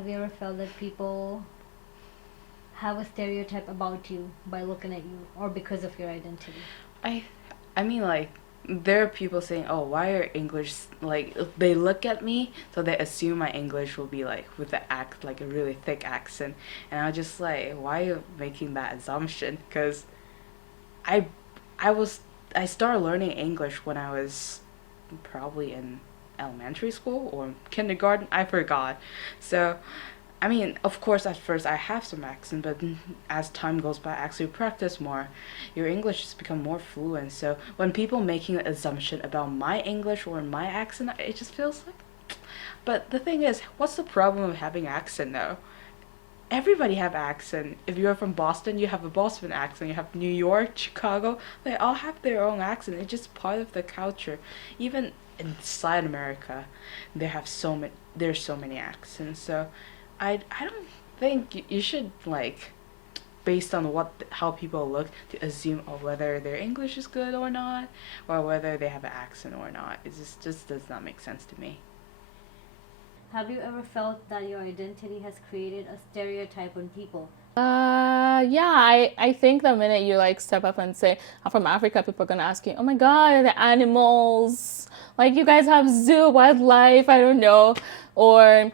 Have you ever felt that people have a stereotype about you by looking at you or because of your identity? I I mean like there are people saying, "Oh, why are English like they look at me so they assume my English will be like with the act like a really thick accent." And I just like, "Why are you making that assumption?" Cuz I I was I started learning English when I was probably in elementary school or kindergarten. I forgot. So I mean, of course, at first I have some accent, but as time goes by, as you practice more, your English has become more fluent. So when people making an assumption about my English or my accent, it just feels like. But the thing is, what's the problem of having accent though? Everybody have accent. If you're from Boston, you have a Boston accent. You have New York, Chicago. They all have their own accent. It's just part of the culture. Even inside America, they have so many. There's so many accents. So I don't think you should like based on what how people look to assume whether their English is good or not or whether they have an accent or not. It just does not make sense to me. Have you ever felt that your identity has created a stereotype on people? Yeah, I think the minute you like step up and say, I'm from Africa, people are gonna ask you, oh my God, the animals, like you guys have zoo, wildlife, I don't know, or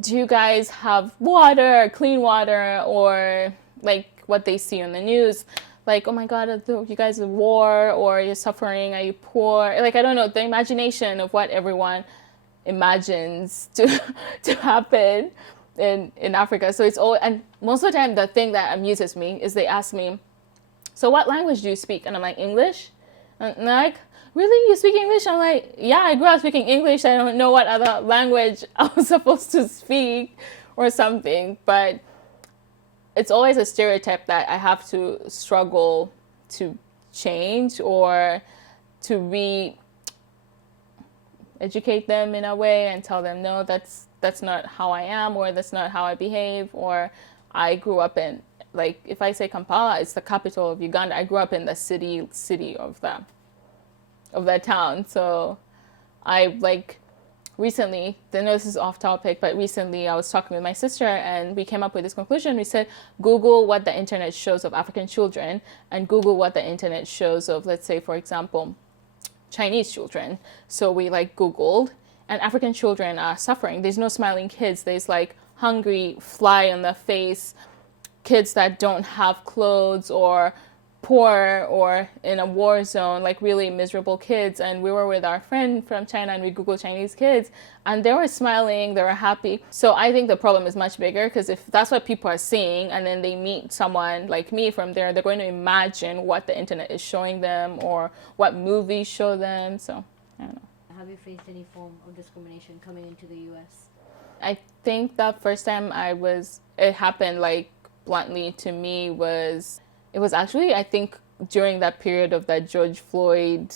do you guys have water, clean water, or like what they see on the news, like, oh my God, you guys are war, or you're suffering, are you poor? Like, I don't know, the imagination of what everyone imagines to to happen in Africa. So it's all, and most of the time the thing that amuses me is they ask me, so what language do you speak? And I'm like, English. And they're like, really, you speak English? I'm like, yeah, I grew up speaking English. I don't know what other language I was supposed to speak or something. But it's always a stereotype that I have to struggle to change or to educate them in a way and tell them, no, that's not how I am, or that's not how I behave, or I grew up in, like, if I say Kampala, it's the capital of Uganda. I grew up in the city of that town. So I like recently, I know this is off topic, but recently I was talking with my sister and we came up with this conclusion. We said, Google what the internet shows of African children and Google what the internet shows of, let's say, for example, Chinese children. So we like Googled, and African children are suffering. There's no smiling kids. There's like hungry, fly on the face, kids that don't have clothes or poor or in a war zone, like really miserable kids. And we were with our friend from China and we Googled Chinese kids and they were smiling, they were happy. So I think the problem is much bigger because if that's what people are seeing and then they meet someone like me from there, they're going to imagine what the internet is showing them or what movies show them. So I don't know. Have you faced any form of discrimination coming into the US? I think the first time it happened like bluntly to me it was actually, I think, during that period of that George Floyd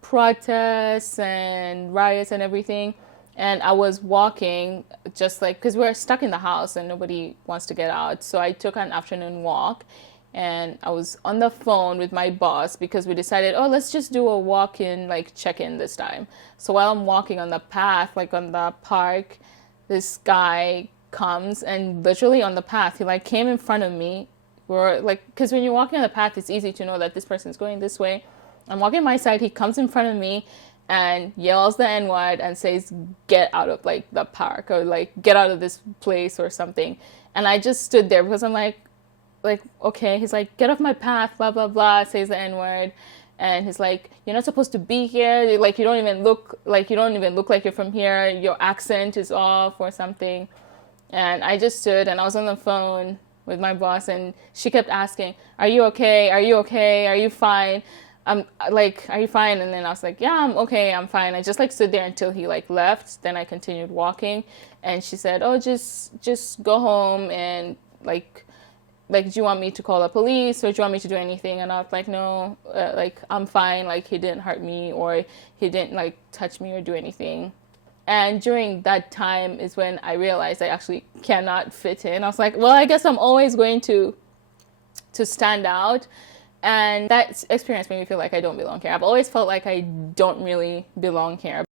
protests and riots and everything. And I was walking just like, because we're stuck in the house and nobody wants to get out. So I took an afternoon walk and I was on the phone with my boss because we decided, oh, let's just do a walk-in, like check-in this time. So while I'm walking on the path, like on the park, this guy comes and literally on the path he like came in front of me, or like, because when you're walking on the path it's easy to know that this person's going this way. I'm walking my side, he comes in front of me and yells the N-word and says get out of like the park or like get out of this place or something. And I just stood there because I'm like okay. He's like, get off my path, blah blah blah, says the N-word. And he's like, you're not supposed to be here, like you don't even look like you're from here, your accent is off or something. And I just stood and I was on the phone with my boss and she kept asking, are you okay? Are you okay? Are you fine? I'm like, are you fine? And then I was like, yeah, I'm okay. I'm fine. I just like stood there until he like left. Then I continued walking and she said, oh, just go home and like, do you want me to call the police or do you want me to do anything? And I was like, no, like I'm fine. Like he didn't hurt me or he didn't like touch me or do anything. And during that time is when I realized I actually cannot fit in. I was like, well, I guess I'm always going to stand out. And that experience made me feel like I don't belong here. I've always felt like I don't really belong here.